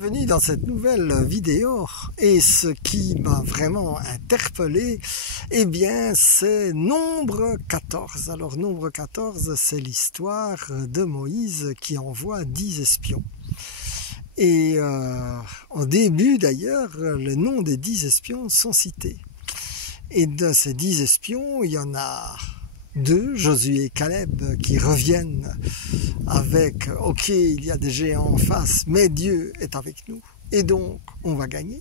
Bienvenue dans cette nouvelle vidéo et ce qui m'a vraiment interpellé, eh bien c'est Nombre 14. Alors Nombre 14, c'est l'histoire de Moïse qui envoie 10 espions. Et au début d'ailleurs, le nom des 10 espions sont cités. Et de ces 10 espions, il y en a 2, Josué et Caleb, qui reviennent avec « Ok, il y a des géants en face, mais Dieu est avec nous, et donc on va gagner ».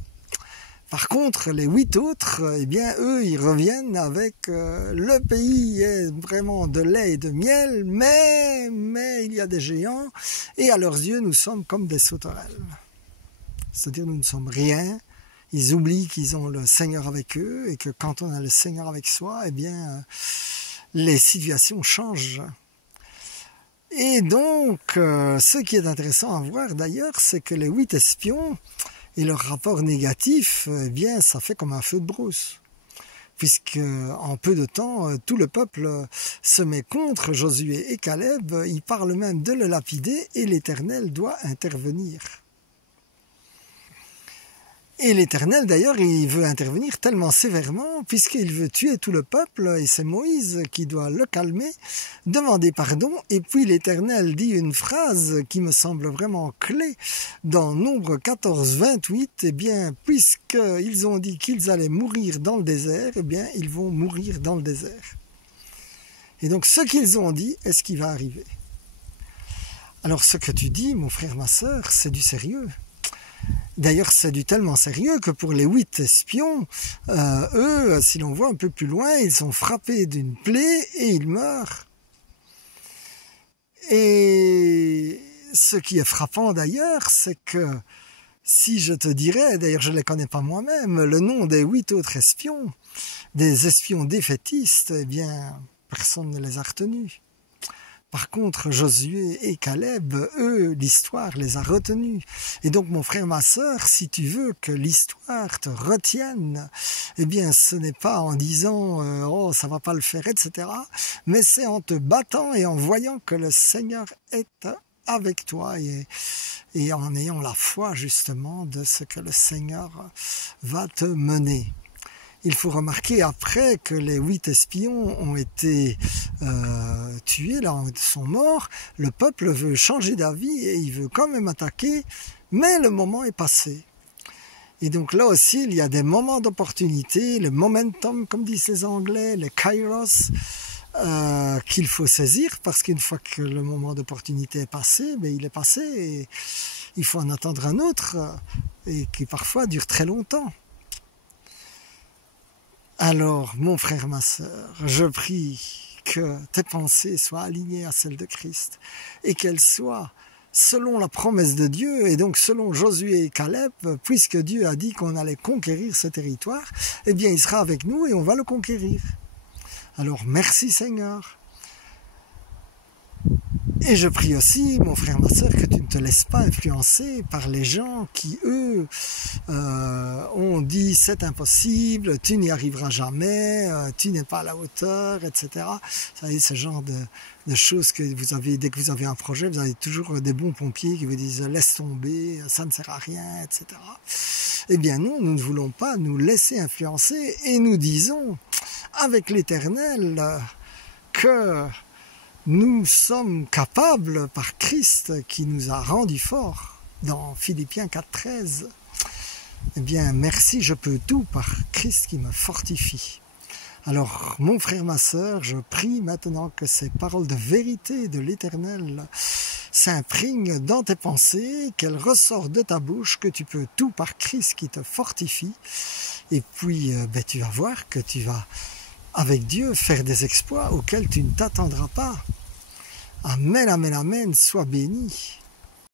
Par contre, les 8 autres, eh bien, eux, ils reviennent avec le pays est vraiment de lait et de miel, mais il y a des géants, et à leurs yeux, nous sommes comme des sauterelles. C'est-à-dire, nous ne sommes rien. Ils oublient qu'ils ont le Seigneur avec eux, et que quand on a le Seigneur avec soi, eh bien, les situations changent. Et donc, ce qui est intéressant à voir d'ailleurs, c'est que les 8 espions et leur rapport négatif, eh bien, ça fait comme un feu de brousse. Puisque en peu de temps, tout le peuple se met contre Josué et Caleb, ils parlent même de le lapider et l'Éternel doit intervenir. Et l'Éternel, d'ailleurs, il veut intervenir tellement sévèrement, puisqu'il veut tuer tout le peuple, et c'est Moïse qui doit le calmer, demander pardon, et puis l'Éternel dit une phrase qui me semble vraiment clé, dans Nombre 14, 28, eh bien, puisqu'ils ont dit qu'ils allaient mourir dans le désert, eh bien, ils vont mourir dans le désert. Et donc, ce qu'ils ont dit est ce qui va arriver. Alors, ce que tu dis, mon frère, ma sœur, c'est du sérieux. D'ailleurs, c'est du tellement sérieux que pour les 8 espions, eux, si l'on voit un peu plus loin, ils sont frappés d'une plaie et ils meurent. Et ce qui est frappant d'ailleurs, c'est que si je te dirais, d'ailleurs je ne les connais pas moi-même, le nom des 8 autres espions, des espions défaitistes, eh bien, personne ne les a retenus. Par contre, Josué et Caleb, eux, l'histoire les a retenus. Et donc, mon frère, ma sœur, si tu veux que l'histoire te retienne, eh bien, ce n'est pas en disant « Oh, ça va pas le faire », etc. Mais c'est en te battant et en voyant que le Seigneur est avec toi et en ayant la foi, justement, de ce que le Seigneur va te mener. Il faut remarquer après que les 8 espions ont été tués, là, sont morts. Le peuple veut changer d'avis et il veut quand même attaquer, mais le moment est passé. Et donc là aussi, il y a des moments d'opportunité, le momentum, comme disent les Anglais, les kairos, qu'il faut saisir, parce qu'une fois que le moment d'opportunité est passé, ben, il est passé et il faut en attendre un autre, et qui parfois dure très longtemps. Alors, mon frère, ma sœur, je prie que tes pensées soient alignées à celles de Christ et qu'elles soient selon la promesse de Dieu et donc selon Josué et Caleb, puisque Dieu a dit qu'on allait conquérir ce territoire, eh bien il sera avec nous et on va le conquérir. Alors, merci Seigneur. Et je prie aussi, mon frère, ma sœur, que tu ne te laisses pas influencer par les gens qui, eux, ont dit c'est impossible, tu n'y arriveras jamais, tu n'es pas à la hauteur, etc. Vous savez, ce genre de choses que vous avez, dès que vous avez un projet, vous avez toujours des bons pompiers qui vous disent laisse tomber, ça ne sert à rien, etc. Eh bien non, nous ne voulons pas nous laisser influencer et nous disons avec l'Éternel que nous sommes capables par Christ qui nous a rendus forts dans Philippiens 4,13. Eh bien, merci, je peux tout par Christ qui me fortifie. Alors, mon frère, ma sœur, je prie maintenant que ces paroles de vérité de l'Éternel s'imprègnent dans tes pensées, qu'elles ressortent de ta bouche, que tu peux tout par Christ qui te fortifie. Et puis, tu vas voir que tu vas, avec Dieu, faire des exploits auxquels tu ne t'attendras pas. Amen, amen, amen, sois béni.